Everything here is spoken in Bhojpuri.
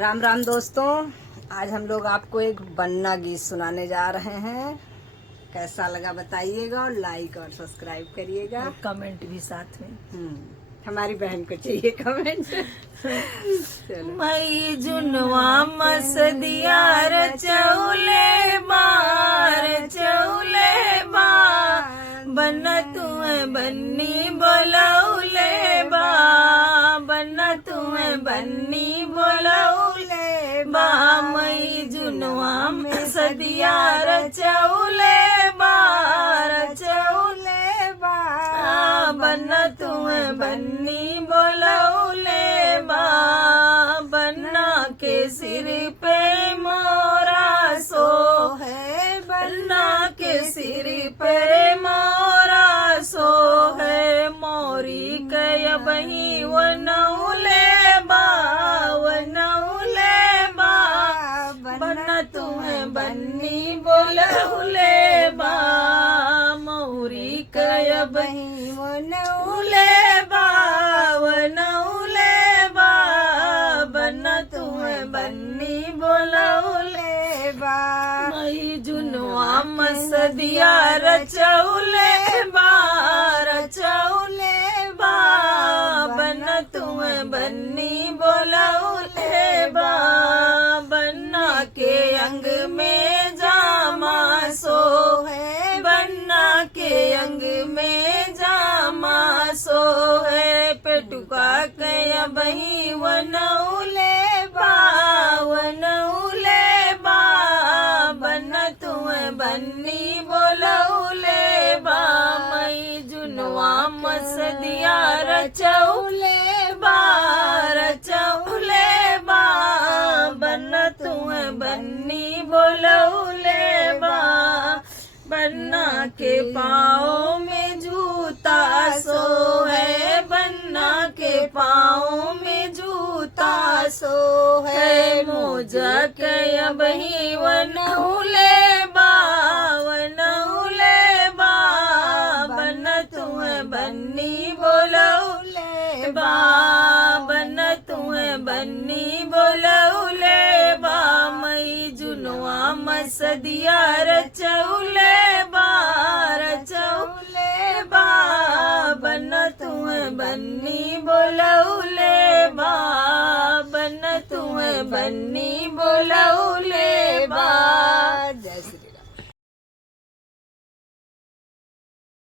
राम राम दोस्तों, आज हम लोग आपको एक बन्ना गीत सुनाने जा रहे हैं। कैसा लगा बताइएगा और लाइक और सब्सक्राइब करिएगा। और कमेंट भी साथ में। हमारी बहन को चाहिए कमेंट। चलो। मई जुनवा मस दिया रचौले बार चौले बा बन तुम्हें बन्नी बोलौले बा बन तुम्हें बन्नी बोलौले बा मई जुनवा मस दिया रचौले बार चौले बा बन तुम्हें बन्नी बोलौले बा बन्ना के सिर पे मोरा सो है बन्ना के सिर पे मोरा सो है मोरी कय बही वनौले बा बन तुम्हें बन्नी बोलौले बा मोरी कय बही वनौले बा बन तुम्हें बन्नी बोलौले बा मई जुनवा मस दिया रचौले बा बन तुम्हें बन्नी बोलौले बा बन्ना के अंग में जामा सो है बन्ना के अंग में जामा सो है पेटुका कया बही वनौले बा बन तुम्हें बन्नी बोलौले बा मई जुनवा मस दिया रचौले बा बन तुम्हें बन्नी बोलौले बा बन्ना के पाँव में जूता सो है बन्ना के पाँव में जूता सो है मोजा के बही वनौले बा बन तुम्हें बन्नी बोलौले बा बन तुम्हें बन्नी बोलौले बा मई जुनवा मस दिया रचौले बा बन तुम्हें बन्नी बोलौले बा बन तुम्हें बन्नी बोलौले बा।